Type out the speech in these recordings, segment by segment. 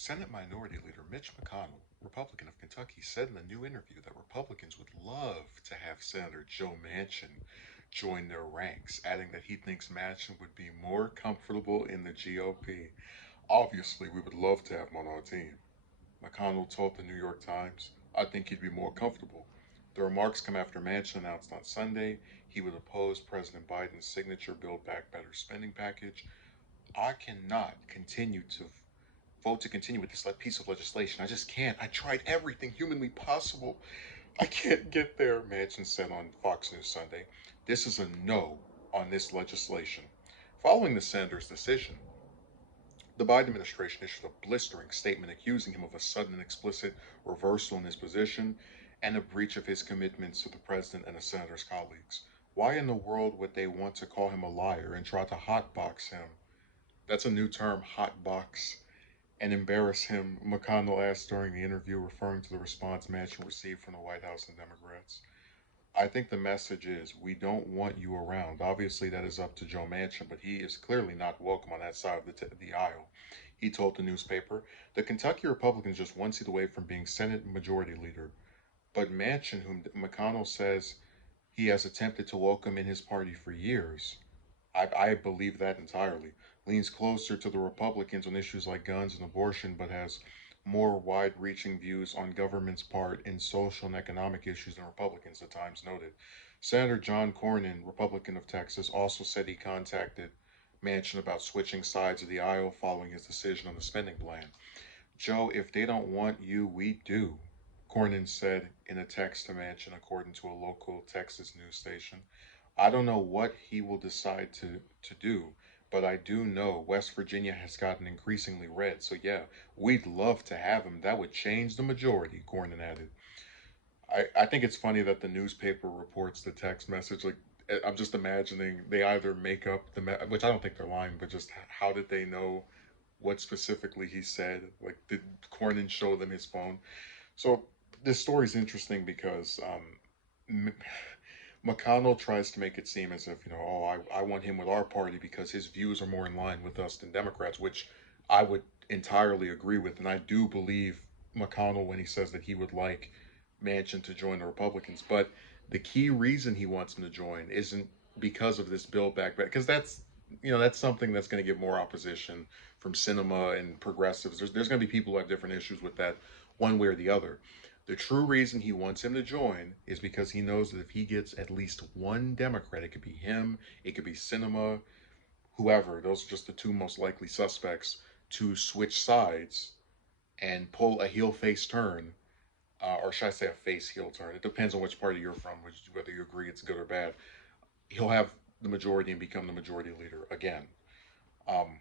Senate Minority Leader Mitch McConnell, Republican of Kentucky, said in a new interview that Republicans would love to have Senator Joe Manchin join their ranks, adding that he thinks Manchin would be more comfortable in the GOP. Obviously, we would love to have him on our team. McConnell told the New York Times, I think he'd be more comfortable. The remarks come after Manchin announced on Sunday he would oppose President Biden's signature Build Back Better spending package. I cannot continue to vote to continue with this piece of legislation. I just can't. I tried everything humanly possible. I can't get there, Manchin said on Fox News Sunday. This is a no on this legislation. Following the senator's decision, the Biden administration issued a blistering statement accusing him of a sudden and explicit reversal in his position and a breach of his commitments to the president and the senator's colleagues. Why in the world would they want to call him a liar and try to hotbox him? That's a new term, hotbox, and embarrass him, McConnell asked during the interview, referring to the response Manchin received from the White House and Democrats. I think the message is we don't want you around. Obviously, that is up to Joe Manchin, but he is clearly not welcome on that side of the aisle. He told the newspaper the Kentucky Republicans just one seat away from being Senate Majority Leader. But Manchin, whom McConnell says he has attempted to welcome in his party for years, I believe that entirely, leans closer to the Republicans on issues like guns and abortion, but has more wide reaching views on government's part in social and economic issues than Republicans, the Times noted. Senator John Cornyn, Republican of Texas, also said he contacted Manchin about switching sides of the aisle following his decision on the spending plan. Joe, if they don't want you, we do, Cornyn said in a text to Manchin, according to a local Texas news station. I don't know what he will decide to do, but I do know West Virginia has gotten increasingly red. So, yeah, we'd love to have him. That would change the majority, Cornyn added. I think it's funny that the newspaper reports the text message. Like, I'm just imagining they either make up which I don't think they're lying, but just how did they know what specifically he said? Like, did Cornyn show them his phone? So, this story is interesting because McConnell tries to make it seem as if, oh, I want him with our party because his views are more in line with us than Democrats, which I would entirely agree with. And I do believe McConnell when he says that he would like Manchin to join the Republicans. But the key reason he wants him to join isn't because of this Build Back Better, because that's something that's going to get more opposition from cinema and progressives. There's going to be people who have different issues with that one way or the other. The true reason he wants him to join is because he knows that if he gets at least one Democrat, it could be him, it could be Cinema, whoever, those are just the two most likely suspects, to switch sides and pull a heel face turn, or should I say a face heel turn? It depends on which party you're from, whether you agree it's good or bad. He'll have the majority and become the majority leader again. Um,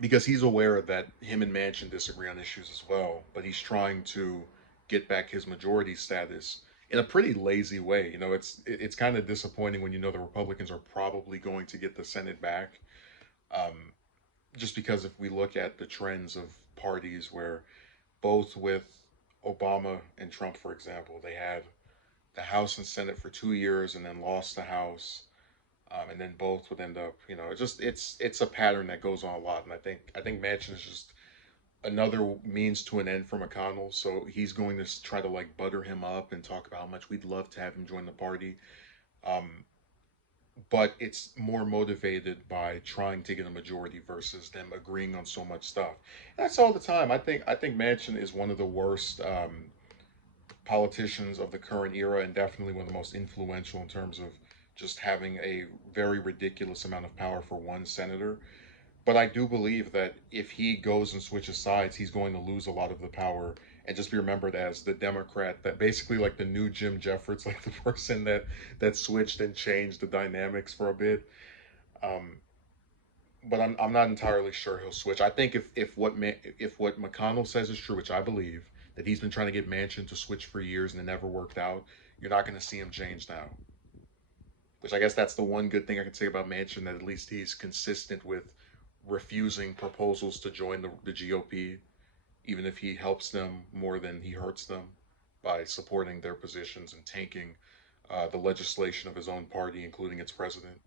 because he's aware that him and Manchin disagree on issues as well, but he's trying to get back his majority status in a pretty lazy way. It's kind of disappointing when you know the Republicans are probably going to get the Senate back. Um, just because if we look at the trends of parties where both with Obama and Trump, for example, they had the House and Senate for 2 years and then lost the House, and then both would end up, it's a pattern that goes on a lot, and I think Manchin is just another means to an end for McConnell. So he's going to try to like butter him up and talk about how much we'd love to have him join the party, um, but it's more motivated by trying to get a majority versus them agreeing on so much stuff. And that's all the time. I think Manchin is one of the worst. Politicians of the current era and definitely one of the most influential in terms of just having a very ridiculous amount of power for one senator. But I do believe that if he goes and switches sides, he's going to lose a lot of the power and just be remembered as the Democrat that basically like the new Jim Jeffords, like the person that switched and changed the dynamics for a bit. Um, but I'm not entirely sure he'll switch. I think if what McConnell says is true, which I believe, that he's been trying to get Manchin to switch for years and it never worked out, you're not going to see him change now. Which I guess that's the one good thing I can say about Manchin, that at least he's consistent with refusing proposals to join the GOP, even if he helps them more than he hurts them by supporting their positions and tanking the legislation of his own party, including its president.